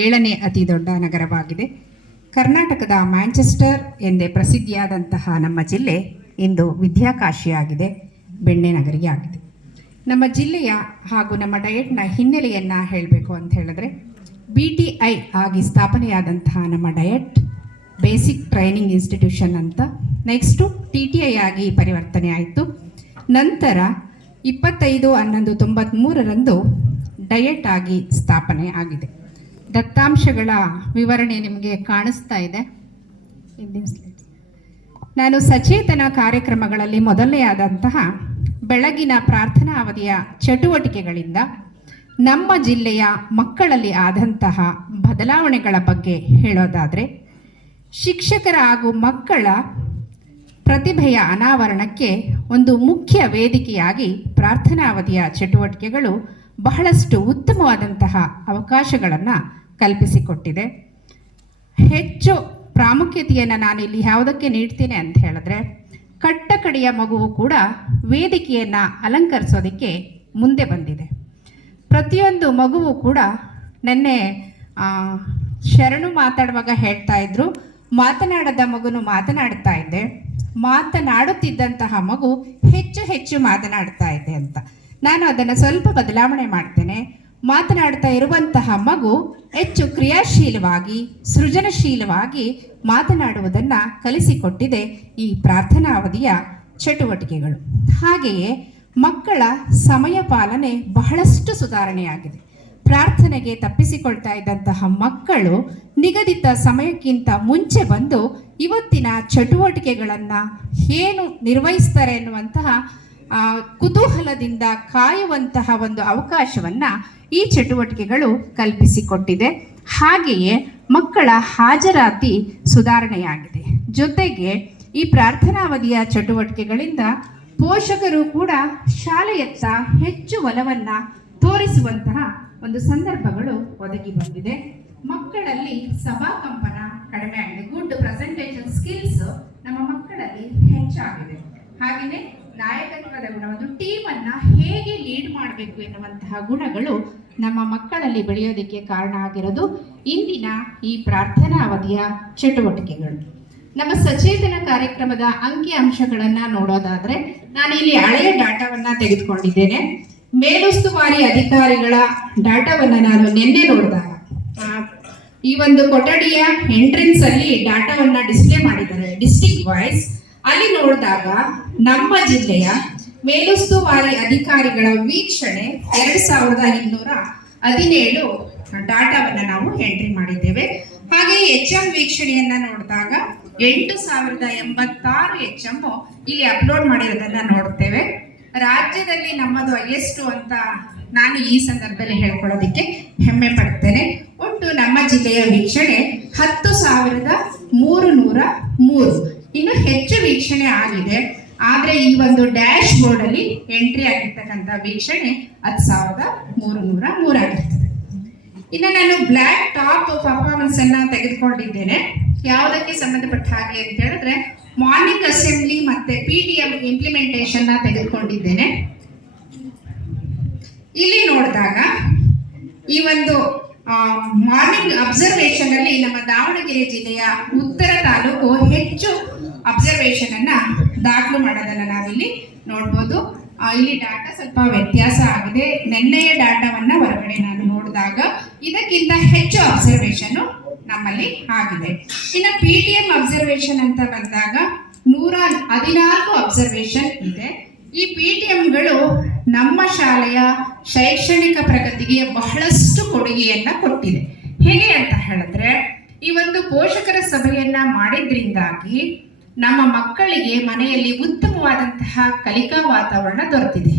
7ನೇ ಅತಿ ದೊಡ್ಡ ನಗರವಾಗಿದೆ. ಕರ್ನಾಟಕದ ಮ್ಯಾಂಚೆಸ್ಟರ್ ಎಂದೇ ಪ್ರಸಿದ್ಧಿಯಾದಂತಹ ನಮ್ಮ ಜಿಲ್ಲೆ ಇಂದು ವಿದ್ಯಾಕಾಶಿಯಾಗಿದೆ, ಬೆಣ್ಣೆ ನಗರಿಯಾಗಿದೆ. ನಮ್ಮ ಜಿಲ್ಲೆಯ ಹಾಗೂ ನಮ್ಮ ಡಯಟ್ನ ಹಿನ್ನೆಲೆಯನ್ನು ಹೇಳಬೇಕು ಅಂತ ಹೇಳಿದ್ರೆ, BTI ಆಗಿ ಸ್ಥಾಪನೆಯಾದಂತಹ ನಮ್ಮ ಡಯಟ್ ಬೇಸಿಕ್ ಟ್ರೈನಿಂಗ್ ಇನ್ಸ್ಟಿಟ್ಯೂಷನ್ ಅಂತ, ನೆಕ್ಸ್ಟು TTI ಆಗಿ ಪರಿವರ್ತನೆ ಆಯಿತು. ನಂತರ 25/11/93 ಡಯಟ್ ಆಗಿ ಸ್ಥಾಪನೆ ಆಗಿದೆ. ದತ್ತಾಂಶಗಳ ವಿವರಣೆ ನಿಮಗೆ ಕಾಣಿಸ್ತಾ ಇದೆ. ನಾನು ಸಚೇತನ ಕಾರ್ಯಕ್ರಮಗಳಲ್ಲಿ ಮೊದಲನೆಯಾದಂತಹ ಬೆಳಗಿನ ಪ್ರಾರ್ಥನಾ ಅವಧಿಯ ಚಟುವಟಿಕೆಗಳಿಂದ ನಮ್ಮ ಜಿಲ್ಲೆಯ ಮಕ್ಕಳಲ್ಲಿ ಆದಂತಹ ಬದಲಾವಣೆಗಳ ಬಗ್ಗೆ ಹೇಳೋದಾದರೆ, ಶಿಕ್ಷಕರ ಹಾಗೂ ಮಕ್ಕಳ ಪ್ರತಿಭೆಯ ಅನಾವರಣಕ್ಕೆ ಒಂದು ಮುಖ್ಯ ವೇದಿಕೆಯಾಗಿ ಪ್ರಾರ್ಥನಾ ಅವಧಿಯ ಚಟುವಟಿಕೆಗಳು ಬಹಳಷ್ಟು ಉತ್ತಮವಾದಂತಹ ಅವಕಾಶಗಳನ್ನು ಕಲ್ಪಿಸಿಕೊಟ್ಟಿದೆ. ಹೆಚ್ಚು ಪ್ರಾಮುಖ್ಯತೆಯನ್ನು ನಾನಿಲ್ಲಿ ಯಾವುದಕ್ಕೆ ನೀಡ್ತೇನೆ ಅಂತ ಹೇಳಿದ್ರೆ, ಕಟ್ಟಕಡೆಯ ಮಗುವು ಕೂಡ ವೇದಿಕೆಯನ್ನು ಅಲಂಕರಿಸೋದಕ್ಕೆ ಮುಂದೆ ಬಂದಿದೆ. ಪ್ರತಿಯೊಂದು ಮಗುವು ಕೂಡ ನೆನ್ನೆ ಶರಣು ಮಾತಾಡುವಾಗ ಹೇಳ್ತಾ ಇದ್ರು, ಮಾತನಾಡದ ಮಗುನು ಮಾತನಾಡ್ತಾ ಇದ್ದೆ, ಮಾತನಾಡುತ್ತಿದ್ದಂತಹ ಮಗು ಹೆಚ್ಚು ಹೆಚ್ಚು ಮಾತನಾಡ್ತಾ ಇದೆ ಅಂತ. ನಾನು ಅದನ್ನು ಸ್ವಲ್ಪ ಬದಲಾವಣೆ ಮಾಡ್ತೇನೆ. ಮಾತನಾಡ್ತಾ ಇರುವಂತಹ ಮಗು ಹೆಚ್ಚು ಕ್ರಿಯಾಶೀಲವಾಗಿ, ಸೃಜನಶೀಲವಾಗಿ ಮಾತನಾಡುವುದನ್ನು ಕಲಿಸಿಕೊಟ್ಟಿದೆ ಈ ಪ್ರಾರ್ಥನಾ ಅವಧಿಯ ಚಟುವಟಿಕೆಗಳು. ಹಾಗೆಯೇ ಮಕ್ಕಳ ಸಮಯ ಪಾಲನೆ ಬಹಳಷ್ಟು ಸುಧಾರಣೆಯಾಗಿದೆ. ಪ್ರಾರ್ಥನೆಗೆ ತಪ್ಪಿಸಿಕೊಳ್ತಾ ಇದ್ದಂತಹ ಮಕ್ಕಳು ನಿಗದಿತ ಸಮಯಕ್ಕಿಂತ ಮುಂಚೆ ಬಂದು ಇವತ್ತಿನ ಚಟುವಟಿಕೆಗಳನ್ನು ಏನು ನಿರ್ವಹಿಸ್ತಾರೆ ಎನ್ನುವಂತಹ ಕುತೂಹಲದಿಂದ ಕಾಯುವಂತಹ ಒಂದು ಅವಕಾಶವನ್ನು ಈ ಚಟುವಟಿಕೆಗಳು ಕಲ್ಪಿಸಿಕೊಟ್ಟಿದೆ. ಹಾಗೆಯೇ ಮಕ್ಕಳ ಹಾಜರಾತಿ ಸುಧಾರಣೆಯಾಗಿದೆ. ಜೊತೆಗೆ ಈ ಪ್ರಾರ್ಥನಾವಧಿಯ ಚಟುವಟಿಕೆಗಳಿಂದ ಪೋಷಕರು ಕೂಡ ಶಾಲೆಯತ್ತ ಹೆಚ್ಚು ಒಲವನ್ನು ತೋರಿಸುವಂತಹ ಒಂದು ಸಂದರ್ಭಗಳು ಒದಗಿ ಬಂದಿದೆ. ಮಕ್ಕಳಲ್ಲಿ ಸಭಾಕಂಪನ ಕಡಿಮೆ ಆಗಿದೆ. ಗುಡ್ ಪ್ರೆಸೆಂಟೇಷನ್ ಸ್ಕಿಲ್ಸ್ ನಮ್ಮ ಮಕ್ಕಳಲ್ಲಿ ಹೆಚ್ಚಾಗಿದೆ. ಹಾಗೆಯೇ ನಾಯಕತ್ವದ ಗುಣ, ಒಂದು ಟೀಮನ್ನು ಹೇಗೆ ಲೀಡ್ ಮಾಡಬೇಕು ಎನ್ನುವಂತಹ ಗುಣಗಳು ನಮ್ಮ ಮಕ್ಕಳಲ್ಲಿ ಬೆಳೆಯೋದಕ್ಕೆ ಕಾರಣ ಆಗಿರೋದು ಇಂದಿನ ಈ ಪ್ರಾರ್ಥನಾ ಅವಧಿಯ ಚಟುವಟಿಕೆಗಳು. ನಮ್ಮ ಸಚೇತನ ಕಾರ್ಯಕ್ರಮದ ಅಂಕಿ ಅಂಶಗಳನ್ನು ನೋಡೋದಾದ್ರೆ, ನಾನು ಇಲ್ಲಿ ಹಳೆಯ ಡಾಟಾವನ್ನು ತೆಗೆದುಕೊಂಡಿದ್ದೇನೆ. ಮೇಲುಸ್ತುವಾರಿ ಅಧಿಕಾರಿಗಳ ಡಾಟಾವನ್ನು ನಾನು ನಿನ್ನೆ ನೋಡಿದಾಗ, ಈ ಒಂದು ಕೊಠಡಿಯ ಎಂಟ್ರೆನ್ಸ್ ಅಲ್ಲಿ ಡಾಟಾವನ್ನು ಡಿಸ್ಪ್ಲೇ ಮಾಡಿದ್ದಾರೆ ಡಿಸ್ಟ್ರಿಕ್ಟ್ ವೈಸ್. ಅಲ್ಲಿ ನೋಡಿದಾಗ ನಮ್ಮ ಜಿಲ್ಲೆಯ ಮೇಲುಸ್ತುವಾರಿ ಅಧಿಕಾರಿಗಳ ವೀಕ್ಷಣೆ 2217 ಡಾಟಾವನ್ನು ನಾವು ಎಂಟ್ರಿ ಮಾಡಿದ್ದೇವೆ. ಹಾಗೆಯೇ HM ವೀಕ್ಷಣೆಯನ್ನ ನೋಡಿದಾಗ 8086 HM ಇಲ್ಲಿ ಅಪ್ಲೋಡ್ ಮಾಡಿರೋದನ್ನ ನೋಡ್ತೇವೆ. ರಾಜ್ಯದಲ್ಲಿ ನಮ್ಮದು ಹೈಯೆಸ್ಟ್ ಅಂತ ನಾನು ಈ ಸಂದರ್ಭದಲ್ಲಿ ಹೇಳ್ಕೊಳ್ಳೋದಕ್ಕೆ ಹೆಮ್ಮೆ ಪಡ್ತೇನೆ. ಒಟ್ಟು ನಮ್ಮ ಜಿಲ್ಲೆಯ ವೀಕ್ಷಣೆ 10,303. ಇನ್ನು ಹೆಚ್ಚು ವೀಕ್ಷಣೆ ಆಗಿದೆ, ಆದರೆ ಈ ಒಂದು ಡ್ಯಾಶ್ ಬೋರ್ಡ್ ಅಲ್ಲಿ ಎಂಟ್ರಿ ಆಗಿರ್ತಕ್ಕಂಥ ವೀಕ್ಷಣೆ 10,303 ಆಗಿರ್ತದೆ. ಇನ್ನು ನಾನು ಬ್ಲ್ಯಾಕ್ ಟಾಪ್ ಪರ್ಫಾರ್ಮೆನ್ಸ್ ಅನ್ನ ತೆಗೆದುಕೊಂಡಿದ್ದೇನೆ. ಯಾವುದಕ್ಕೆ ಸಂಬಂಧಪಟ್ಟ ಹಾಗೆ ಅಂತ ಹೇಳಿದ್ರೆ, ಮಾರ್ನಿಂಗ್ ಅಸೆಂಬ್ಲಿ ಮತ್ತೆ PTM ಇಂಪ್ಲಿಮೆಂಟೇಷನ್ ತೆಗೆದುಕೊಂಡಿದ್ದೇನೆ. ಇಲ್ಲಿ ನೋಡಿದಾಗ ಈ ಒಂದು ಮಾರ್ನಿಂಗ್ ಅಬ್ಸರ್ವೇಷನ್ ಅಲ್ಲಿ ನಮ್ಮ ದಾವಣಗೆರೆ ಜಿಲ್ಲೆಯ ಉತ್ತರ ತಾಲೂಕು ಹೆಚ್ಚು ಅಬ್ಸರ್ವೇಷನ್ ಅನ್ನ ದಾಖಲು ಮಾಡೋದನ್ನ ನಾವಿಲ್ಲಿ ನೋಡ್ಬೋದು. ಇಲ್ಲಿ ಡಾಟಾ ಸ್ವಲ್ಪ ವ್ಯತ್ಯಾಸ ಆಗಿದೆ. ನಿನ್ನೆಯ ಡಾಟಾವನ್ನ ಹೊರಗಡೆ ನಾನು ನೋಡಿದಾಗ ಇದಕ್ಕಿಂತ ಹೆಚ್ಚು ಅಬ್ಸರ್ವೇಷನ್ ನಮ್ಮಲ್ಲಿ ಆಗಿದೆ. ಇನ್ನು PTM ಅಬ್ಸರ್ವೇಷನ್ ಅಂತ ಬಂದಾಗ 114 ಅಬ್ಸರ್ವೇಷನ್ ಇದೆ. ಈ PTMಗಳು ನಮ್ಮ ಶಾಲೆಯ ಶೈಕ್ಷಣಿಕ ಪ್ರಗತಿಗೆ ಬಹಳಷ್ಟು ಕೊಡುಗೆಯನ್ನ ಕೊಟ್ಟಿದೆ. ಹೇಗೆ ಅಂತ ಹೇಳಿದ್ರೆ, ಈ ಒಂದು ಪೋಷಕರ ಸಭೆಯನ್ನ ಮಾಡಿದ್ರಿಂದಾಗಿ ನಮ್ಮ ಮಕ್ಕಳಿಗೆ ಮನೆಯಲ್ಲಿ ಉತ್ತಮವಾದಂತಹ ಕಲಿಕಾ ವಾತಾವರಣ ದೊರೆತಿದೆ.